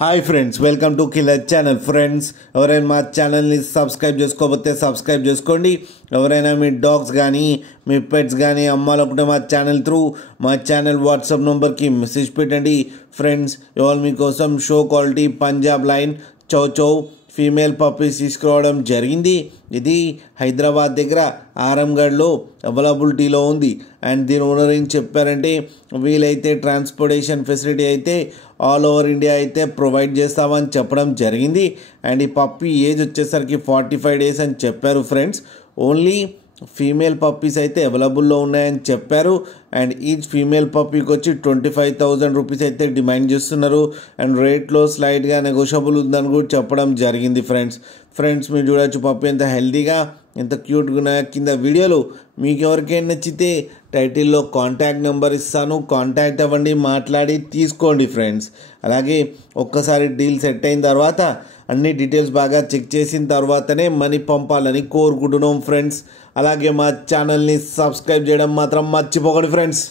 Hi friends, welcome to killer channel. Friends, ఎవరైనా మా ఛానల్ని సబ్స్క్రైబ్ చేసుకోకపోతే సబ్స్క్రైబ్ చేసుకోండి. ఎవరైనా మీ డాగ్స్ కానీ మీ పెట్స్ కానీ అమ్మాలనుకుంటే మా ఛానల్ త్రూ మా ఛానల్ వాట్సాప్ నెంబర్కి మెసేజ్ పెట్టండి. ఫ్రెండ్స్, ఇవాళ మీకోసం షో క్వాలిటీ పంజాబ్ లైన్ చౌ చౌ ఫీమేల్ పప్పీస్ తీసుకురావడం జరిగింది. ఇది హైదరాబాద్ దగ్గర ఆరంగఢ్లో అవైలబిలిటీలో ఉంది. అండ్ దీని ఓనర్ ఏం చెప్పారంటే, వీలైతే ట్రాన్స్పోర్టేషన్ ఫెసిలిటీ అయితే ఆల్ ఓవర్ ఇండియా అయితే ప్రొవైడ్ చేస్తామని చెప్పడం జరిగింది. అండ్ ఈ పప్పీ ఏజ్ వచ్చేసరికి 45 days అని చెప్పారు. ఫ్రెండ్స్, ఓన్లీ ఫీమేల్ పప్పీస్ అయితే అవైలబుల్లో ఉన్నాయని చెప్పారు. అండ్ ఈచ్ ఫీమేల్ పప్పీకి వచ్చి 25,000 రూపీస్ అయితే డిమాండ్ చేస్తున్నారు. అండ్ రేట్లో స్లైడ్గా నెగోషియబుల్ ఉందని కూడా చెప్పడం జరిగింది. ఫ్రెండ్స్ మీరు చూడవచ్చు పప్పీ ఎంత హెల్తీగా ఎంత క్యూట్గా ఉన్నాయో. కింద వీడియోలో మీకు ఎవరికైనా నచ్చితే టైటిల్లో కాంటాక్ట్ నెంబర్ ఇస్తాను, కాంటాక్ట్ అవ్వండి, మాట్లాడి తీసుకోండి. ఫ్రెండ్స్, అలాగే ఒక్కసారి డీల్ సెట్ అయిన తర్వాత అన్ని డీటెయిల్స్ బాగా చెక్ చేసిన తర్వాతనే మనీ పంపాలని కోరుకుంటున్నాం. ఫ్రెండ్స్, అలాగే మా ఛానల్ని సబ్స్క్రైబ్ చేయడం మాత్రం మర్చిపోకండి. ఫ్రెండ్స్.